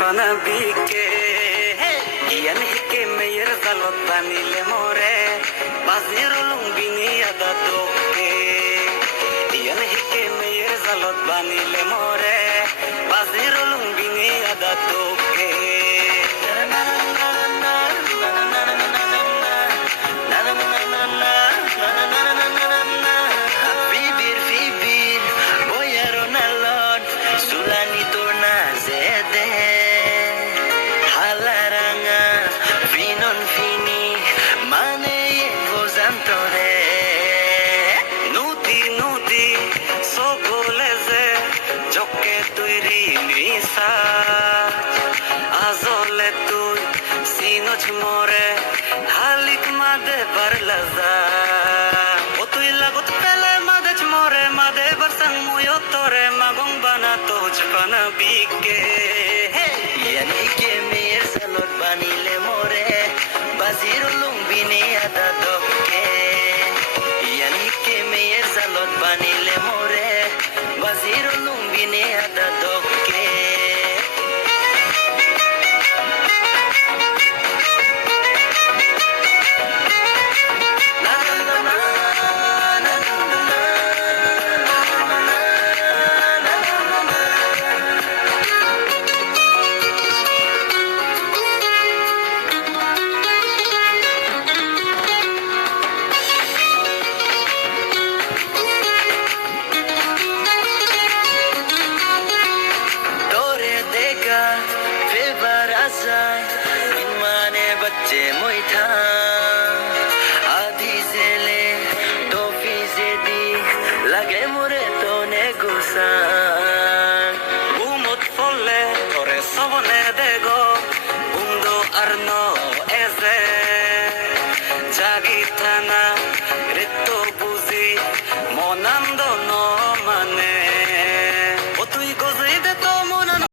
পানা বিকে ইয়ান হিকে মেয়ের জালত বানিলে মরে বাজির লুঙ্গিনি আদা তোকে ইয়ান হিকে মেয়ের জালত বানিলে মরে বাজির লুঙ্গিনি আদা তোকে Azole tu sinoch more halik made barlaza o tu lagot pele made more made barsang muyo tore magong bana toj bana bike yani ke mer salot banile more bazir lumbine ada dokke yani ke mer salot banile more bazir lumbine ada dokke बच्चे मोइठा आधी से ले toffee से दी लगे मुरे तो ने गुसान घुमत फले तोरे सबने देगो बुंदो अर्नो